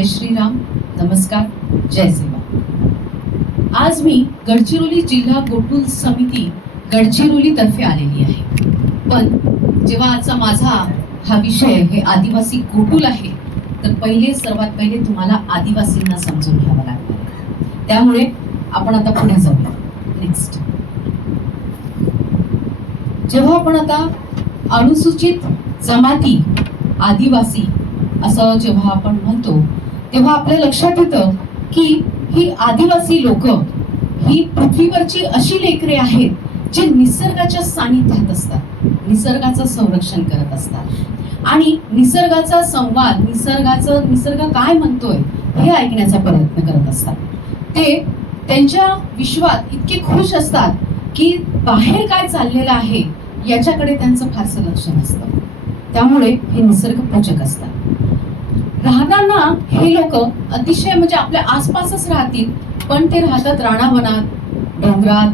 जय श्रीराम, नमस्कार, जय सेवा। आज मी गडचिरोली जिल्हा गोकुळ समिती गडचिरोली तर्फे आलेली आहे। पण जेव्हा आजचा माझा हा विषय हे आदिवासी गोकुळ आहे, तर सर्वात पहिले तुम्हाला आदिवासींना समजून घ्यावं लागणार। त्यामुळे आपण आता पुढे जाऊया। नेक्स्ट, जेव्हा आपण आता अनुसूचित जमाती आदिवासी असं जेव्हा आपण म्हणतो, तेव्हा आपल्या लक्षात येतं की ही आदिवासी लोक ही पृथ्वीवरची अशी लेकरे आहेत जे निसर्गाच्या सानिध्यात असतात, निसर्गाचं संरक्षण करत असतात आणि निसर्गाचा संवाद, निसर्ग काय म्हणतोय हे ऐकण्याचा प्रयत्न करत असतात। ते त्यांच्या विश्वात इतके खुश असतात की बाहेर काय चाललेलं आहे याच्याकडे त्यांचं फारसं लक्ष नसतं। त्यामुळे हे निसर्ग पूजक असतात। राहताना हे लोक अतिशय म्हणजे आपल्या आसपासच राहतील, पण ते राहतात रानावनात, डोंगरात,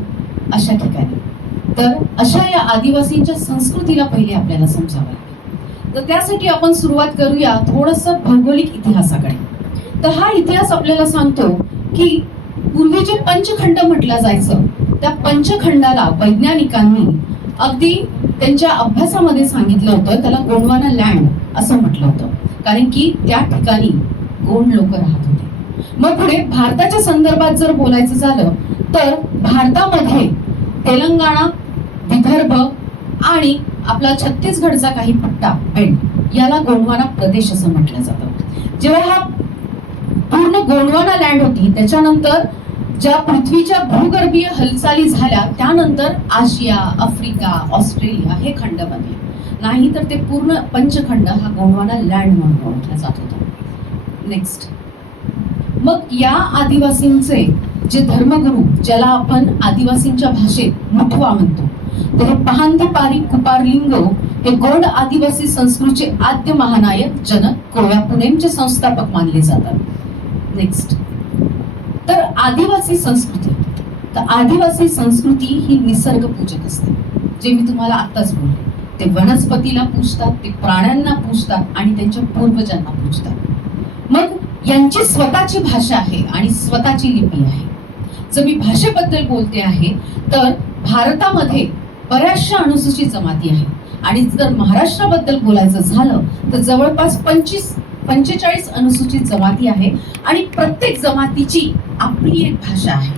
अशा ठिकाणी। तर अशा या आदिवासींच्या संस्कृतीला पहिले आपल्याला समजावं लागेल। तर त्यासाठी आपण सुरुवात करूया थोडंसं भौगोलिक इतिहासाकडे। तर हा इतिहास आपल्याला सांगतो की पूर्वी जे पंचखंड म्हटलं जायचं, त्या पंचखंडाला वैज्ञानिकांनी अगदी त्यांच्या अभ्यासामध्ये सांगितलं होतं, त्याला गोंडवाना लँड असं म्हटलं होतं, कारण की त्या ठिकाणी गोंड लोक राहत होते। मग पुढे भारताच्या संदर्भात जर बोलायचं झालं तर भारतामध्ये तेलंगणा, विदर्भ आणि आपला छत्तीसगडचा काही पट्टा बेल्ट याला गोंडवाना प्रदेश असं म्हटलं जातं। जेव्हा हा पूर्ण गोंडवाना लँड होती, त्याच्यानंतर ज्या पृथ्वीच्या भूगर्भीय हालचाली झाल्या, त्यानंतर आशिया, आफ्रिका, ऑस्ट्रेलिया हे खंड बनले। नाही तर ते पूर्ण पंचखंड हा गोंडवाना लँड म्हणून ओळखला जात होता। नेक्स्ट, मग या आदिवासींचे जे धर्मगुरू, ज्याला आपण आदिवासींच्या भाषेत मुठवा म्हणतो, तर हे पहांती पारी कुपारलिंगो हे गोंड आदिवासी संस्कृतीचे आद्य महानायक, जनक, कोळ्या पुणेंचे संस्थापक मानले जातात। नेक्स्ट, तर आदिवासी संस्कृती, तर आदिवासी संस्कृती ही निसर्ग पूजक असते। जे मी तुम्हाला आताच बोलले, ते वनस्पतीला पूजतात, ते प्राण्यांना पूजतात आणि त्यांच्या पूर्वजांना पूजतात। मग यांची स्वतःची भाषा आहे आणि स्वतःची लिपी आहे। जर मी भाषेबद्दल बोलते आहे तर भारतामध्ये बऱ्याचशा अनुसूचित जमाती आहेत आणि जर महाराष्ट्राबद्दल बोलायचं झालं तर जवळपास 45 अनुसूचित जमाती आहे आणि प्रत्येक जमातीची आपली एक भाषा आहे।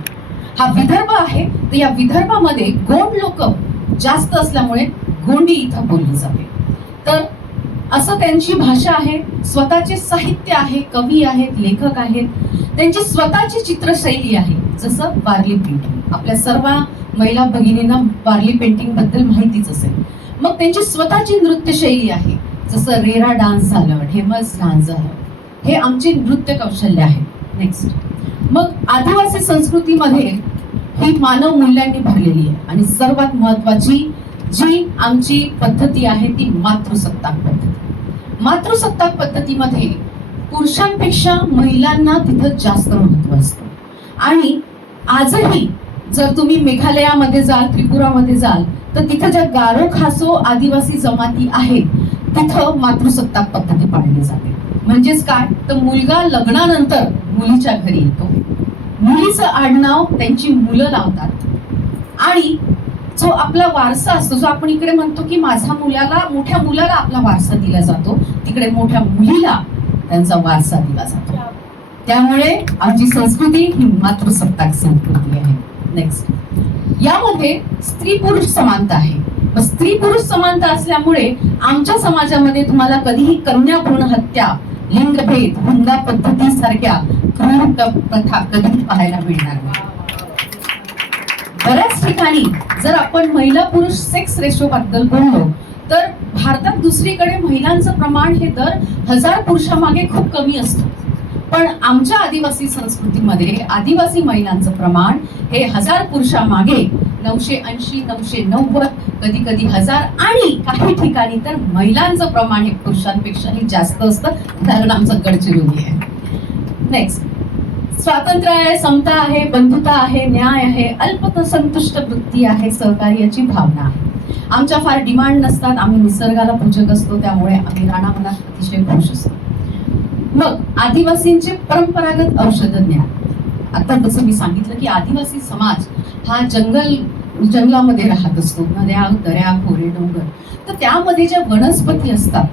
हा विदर्भ आहे, तर या विदर्भामध्ये गोंड लोक जास्त असल्यामुळे गोंडी इथं बोलली जाते। तर असं त्यांची भाषा आहे, स्वतःचे साहित्य आहे, कवी आहेत, लेखक आहेत, त्यांची स्वतःची चित्रशैली आहे। जसं वारली पेंटिंग, आपल्या सर्व महिला भगिनींना वारली पेंटिंग बद्दल माहितीच असेल। मग त्यांची स्वतःची नृत्यशैली आहे, जसं रेरा डान्स झालं, ढेमस डान्स झालं, हे आमचे नृत्य कौशल्य आहे। नेक्स्ट, मग आदिवासी संस्कृतीमध्ये ही मानव मूल्यांनी भरलेली आहे आणि सर्वात महत्वाची जी आमची पद्धती आहे ती मातृसत्ताक पद्धती। मातृसत्ताक पद्धतीमध्ये पुरुषांपेक्षा महिलांना तिथं जास्त महत्व असतं आणि आजही जर तुम्ही मेघालयामध्ये जाल, त्रिपुरामध्ये जाल, तर तिथं ज्या गारो खासो आदिवासी जमाती आहेत तिथं मातृसत्ताक पद्धती पाळली जाते। म्हणजेच काय, तर मुलगा लग्नानंतर मुलीच्या घरी येतो, मुलीचं आडनाव त्यांची मुलं लावतात आणि जो आपला वारसा असतो, जो आपण इकडे म्हणतो की माझा मोठ्या मुलाला आपला वारसा दिला जातो, तिकडे मोठ्या मुलीला त्यांचा वारसा दिला जातो। त्यामुळे आमची संस्कृती ही मातृसत्ताक संस्कृती आहे। नेक्स्ट, यामध्ये स्त्री पुरुष समानता आहे। मग स्त्री पुरुष समानता असल्यामुळे आमच्या समाजामध्ये तुम्हाला कधीही कन्या भ्रूण हत्या, लिंगभेद, हुंडा पद्धती सारख्या क्रूर प्रथा कधी पाहायला मिळणार नाही। बऱ्याच ठिकाणी जर आपण महिला पुरुष सेक्स रेशो बद्दल बोललो तर भारतात दुसरीकडे महिलांचं प्रमाण हे दर 1000 पुरुषामागे खूप कमी असतं, पण आमच्या आदिवासी संस्कृतीमध्ये आदिवासी महिलांचं प्रमाण हे 1000 पुरुषामागे 980, 990, कधी कधी 1000 आणि काही ठिकाणी तर महिलांचं प्रमाण हे पुरुषांपेक्षाही जास्त असतं, कारण आमचं गडचिरोली आहे। नेक्स्ट, स्वातंत्र्य आहे, समता आहे, बंधुता आहे, न्याय आहे, अल्पसंतुष्ट वृत्ती आहे, सहकार्याची भावना आहे। आमच्या फार डिमांड नसतात, आम्ही निसर्गाला पूजक असतो, त्यामुळे आम्ही रानावनात अतिशय खुश असतो। मग आदिवासींचे परंपरागत औषध ज्ञान. आता जसं मी सांगितलं की आदिवासी समाज हा जंगलामध्ये राहत असतो, नद्या दऱ्या खोरे डोंगर. तर त्यामध्ये ज्या वनस्पती असतात,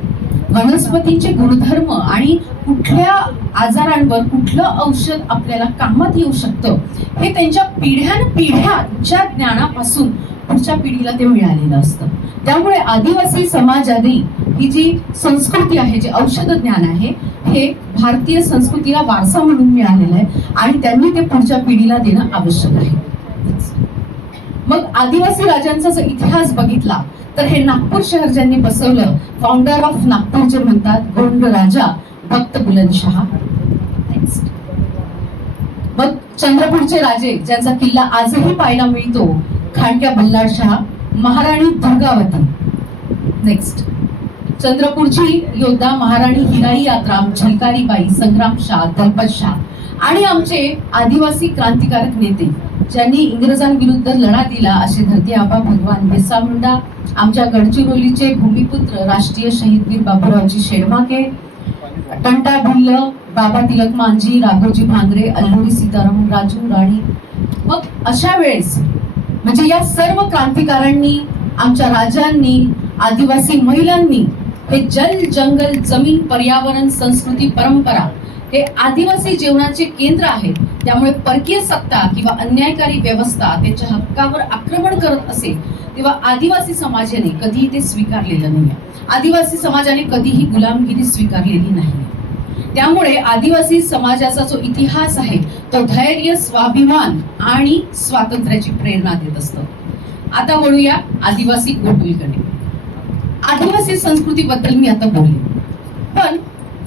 वनस्पतींचे गुणधर्म आणि कुठल्या आजारांवर कुठलं औषध आपल्याला कामात येऊ शकतं हे त्यांच्या पिढ्याच्या ज्ञानापासून पुढच्या पिढीला ते मिळालेलं असतं. त्यामुळे आदिवासी समाजाने ही जी संस्कृती आहे, जे औषध ज्ञान आहे, हे भारतीय संस्कृतीला वारसा म्हणून मिळालेलं आहे आणि त्यांनी ते पुढच्या पिढीला देणं आवश्यक आहे. मग आदिवासी राजांचा जर इतिहास बघितला तर हे नागपूर शहर ज्यांनी बसवलं, फाउंडर ऑफ नागपूरचे म्हणतात गोंड राजा भक्त बुलंदशाह. मग चंद्रपूरचे राजे ज्यांचा किल्ला आजही पाहायला मिळतो, खांडक्या बल्लाळशाह, महाराणी दुर्गावती. नेक्स्ट चंद्रपूरची योद्धा महाराणी हिराई यात्राम, झलकारीबाई, संग्रामशाह, दलपतशाह आणि आमचे आदिवासी क्रांतिकारक नेते ज्यांनी इंग्रजांविरुद्ध लढा दिला असे धरती आबा भगवान बिरसा मुंडा, आमच्या गडचिरोलीचे भूमिपुत्र राष्ट्रीय शहीद वीर बाबूरावजी शेडमाके, टंटा भिल्ल, बाबा तिलक मांझी, राघोजी भांगरे, अल्लुरी सीताराम राजू राणी. मग अशा वेळेस म्हणजे या सर्व क्रांतिकारांनी, आमच्या राजांनी, आदिवासी महिलांनी हे जल जंगल जमीन पर्यावरण संस्कृती परंपरा हे आदिवासी जीवनाचे केंद्र आहेत. त्यामुळे परकीय सत्ता किंवा अन्यायकारी व्यवस्था त्यांच्या हक्कावर आक्रमण करत असेल तेव्हा आदिवासी समाजाने कधीही ते स्वीकारलेलं नाही. आदिवासी समाजाने कधीही गुलामगिरी स्वीकारलेली नाही. त्यामुळे आदिवासी समाजाचा जो इतिहास आहे तो धैर्य, स्वाभिमान आणि स्वातंत्र्याची प्रेरणा देत असतो. आता वळूया आदिवासी गोटुलकडे. आदिवासी संस्कृतीबद्दल मी आता बोलले, पण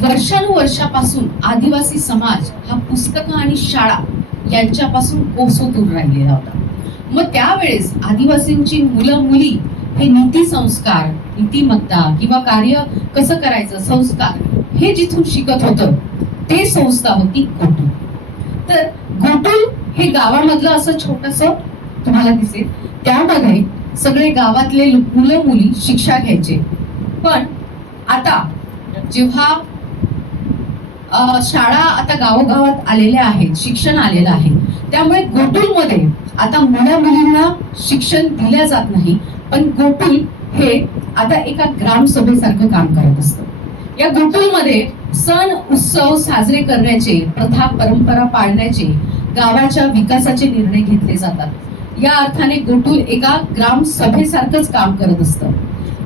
वर्षानुवर्षापासून आदिवासी समाज हा पुस्तकं आणि शाळा यांच्यापासून कोसो दूर राहिलेला होता. मग त्यावेळेस आदिवासींची मुलं मुली हे नीती संस्कार, नीतिमत्ता किंवा कार्य कसं करायचं संस्कार हे जिथून शिकत होतं ते संस्था होती गोटुल. तर गोटुल हे गावामधलं असं छोटस तुम्हाला दिसेल, त्यामध्ये सगळे गावातले मुलं मुली शिक्षा घ्यायचे. पण आता जेव्हा शाळा आता गावोगावात आलेल्या आहेत, शिक्षण आलेलं आहे, त्यामुळे गोटुलमध्ये आता मुला मुलींना शिक्षण दिल्या जात नाही, पण गोटुल हे आता एका ग्रामसभेसारखं काम करत असतं. या गोटुलमध्ये सण उत्सव साजरे करण्याचे, प्रथा परंपरा पाळण्याचे, गावाच्या विकासाचे निर्णय घेतले जातात. या अर्थाने गोटुल एका ग्रामसभेसारखंच काम करत असतं.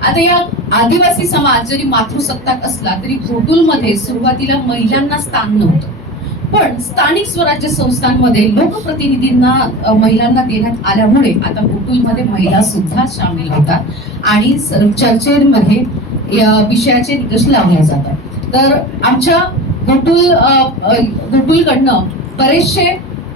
आता या आदिवासी समाज जरी मातृसत्ताक असला तरी गोटुलमध्ये सुरुवातीला महिलांना स्थान नव्हतं, पण स्थानिक स्वराज्य संस्थांमध्ये लोकप्रतिनिधींना महिलांना देण्यात आल्यामुळे आता गोटुलमध्ये महिला सुद्धा सामील होतात आणि चर्चेमध्ये विषयाचे निकष लावले जातात. तर आमच्या गोटुलकडनं बरेचसे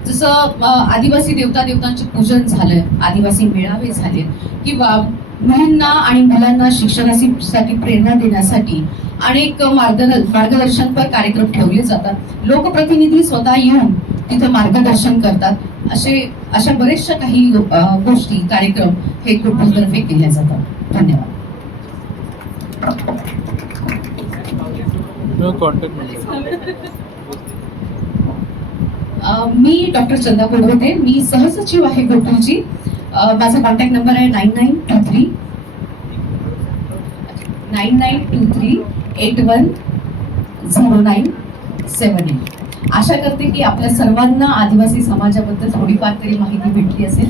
जसं आदिवासी देवतांचे पूजन झालं, आदिवासी मेळावे झाले किंवा मुलींना आणि मुलांना शिक्षणासाठी प्रेरणा देण्यासाठी अनेक मार्गदर्शनपर कार्यक्रम ठेवले जातात. लोकप्रतिनिधी स्वतः येऊन तिथे मार्गदर्शन करतात. अशा बरेचशा काही गोष्टी कार्यक्रम हे गोटुलतर्फे केल्या जातात. धन्यवाद. मी डॉक्टर चंदा कोडवते, मी सहसचिव आहे गोटुलची. माझा कॉन्टॅक्ट नंबर आहे 9923810978. आशा करते की आपल्या सर्वांना आदिवासी समाजाबद्दल थोडीफार तरी माहिती भेटली असेल.